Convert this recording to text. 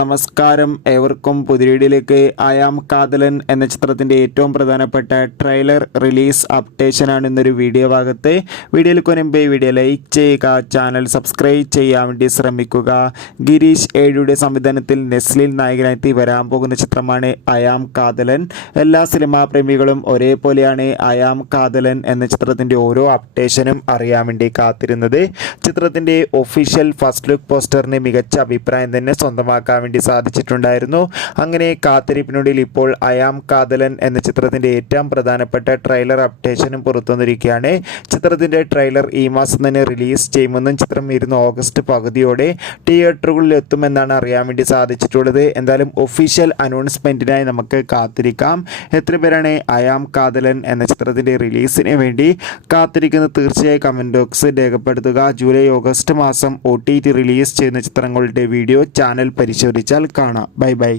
നമസ്കാരം, ഏവർക്കും പുതിയ വീഡിയോയിലേക്ക്. ആയാം കാതലൻ എന്ന ചിത്രത്തിൻ്റെ ഏറ്റവും പ്രധാനപ്പെട്ട ട്രെയിലർ റിലീസ് അപ്ഡേഷനാണ് ഇന്നൊരു വീഡിയോ ഭാഗത്ത്. വീഡിയോയിൽ മുൻപേ വീഡിയോ ലൈക്ക് ചെയ്യുക, ചാനൽ സബ്സ്ക്രൈബ് ചെയ്യാൻ വേണ്ടി ശ്രമിക്കുക. ഗിരീഷ് ഏഴിയുടെ സംവിധാനത്തിൽ നെസ്ലിൻ നായകനായി വരാൻ പോകുന്ന ചിത്രമാണ് ആയാം കാതലൻ. എല്ലാ സിനിമാ പ്രേമികളും ഒരേപോലെയാണ് ആയാം കാതലൻ എന്ന ചിത്രത്തിൻ്റെ ഓരോ അപ്ഡേഷനും അറിയാൻ വേണ്ടി കാത്തിരുന്നത്. ചിത്രത്തിൻ്റെ ഒഫീഷ്യൽ ഫസ്റ്റ് ലുക്ക് പോസ്റ്ററിന് മികച്ച അഭിപ്രായം തന്നെ സ്വന്തമാക്കാൻ വേണ്ടി സാധിച്ചിട്ടുണ്ടായിരുന്നു. അങ്ങനെ കാത്തിരിപ്പിനുള്ളിൽ ഇപ്പോൾ ആയാം കാതലൻ എന്ന ചിത്രത്തിൻ്റെ ഏറ്റവും പ്രധാനപ്പെട്ട ട്രെയിലർ അപ്ഡേഷനും പുറത്തുവന്നിരിക്കുകയാണ്. ചിത്രത്തിൻ്റെ ട്രെയിലർ ഈ മാസം തന്നെ റിലീസ് ചെയ്യുമെന്നും ചിത്രം വരുന്ന ഓഗസ്റ്റ് പകുതിയോടെ തിയേറ്ററുകളിൽ എത്തുമെന്നാണ് അറിയാൻ വേണ്ടി സാധിച്ചിട്ടുള്ളത്. എന്തായാലും ഒഫീഷ്യൽ അനൗൺസ്മെൻറ്റിനായി നമുക്ക് കാത്തിരിക്കാം. എത്ര പേരാണ് ആയാം കാതലൻ എന്ന ചിത്രത്തിൻ്റെ റിലീസിന് വേണ്ടി കാത്തിരിക്കുന്നത്? തീർച്ചയായും കമൻറ്റ് ബോക്സിൽ രേഖപ്പെടുത്തുക. ജൂലൈ ഓഗസ്റ്റ് മാസം OTT റിലീസ് ചെയ്യുന്ന ചിത്രങ്ങളുടെ വീഡിയോ ചാനൽ പരിശോധിച്ചാൽ കാണാം. Bye bye.